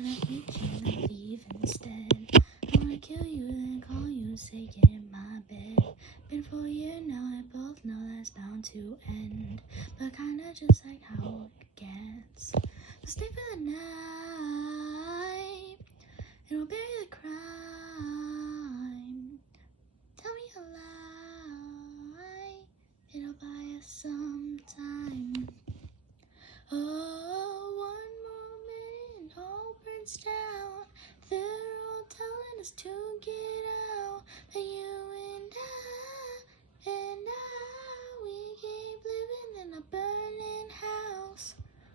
but I'm thinking of leave instead. I wanna kill you, then call you, say get in my bed. Been for a year now, I both know that's bound to end, but kinda just like how it gets. So stay for the night, and we'll bury the crime. Tell me a lie, it'll buy us some time. Oh, one more minute, all burns down. They're all telling us to get out, but you and I, we keep living in a burning house.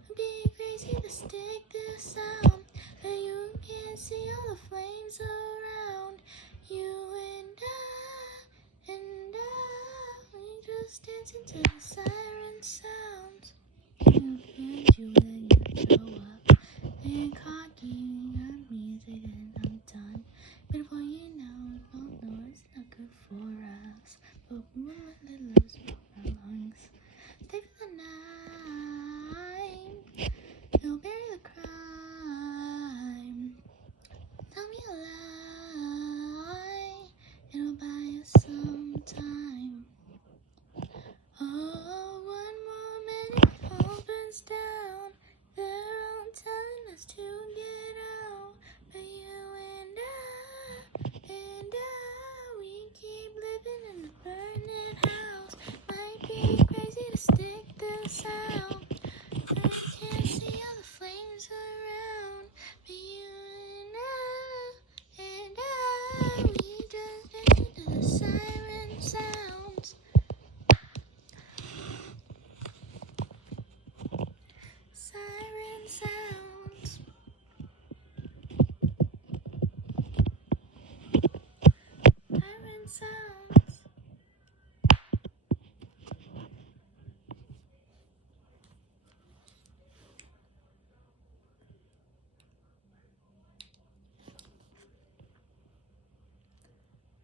I'm being crazy to stick this out, but you can't see all the flames around. You and I, we just dancing to the siren sounds. You can't you when you show up, and cocky at me, say then I'm done. Before you know, don't know it's not good for us, but we won't let loose our lungs. Stay for the night, you'll bury the crime. Tell me a lie, it'll buy us some time. Oh, one more minute, all burns down. They're all telling us to get out, but you and I, we keep living in a burning house. Might be crazy to stick this out, but I can't see all the flames around. But you and I, we just listen to the siren sounds. Siren sounds. Siren sounds.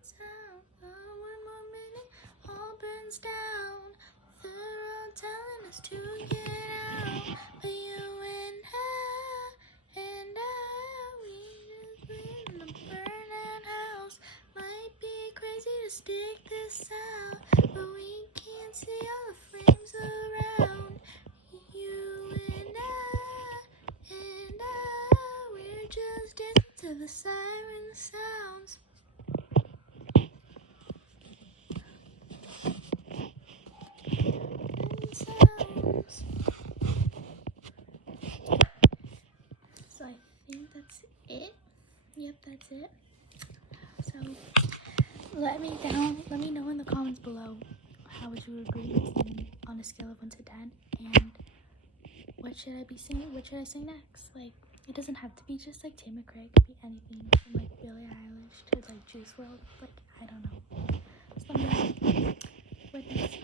Sound. Oh, one more minute, all burns down. They're all telling us to get out, but you and I, we just live in a burning house. Might be crazy to stick this out, but we can't see all the flames around. You and I, we're just dancing to the siren sounds. Sounds. So I think that's it. Yep, that's it. So let me know in the comments below, how would you agree on a scale of 1 to 10, and what should I sing next? Like, it doesn't have to be just like Tate McRae, it could be anything from like Billie Eilish to like Juice WRLD, like I don't know. So let me know. What next?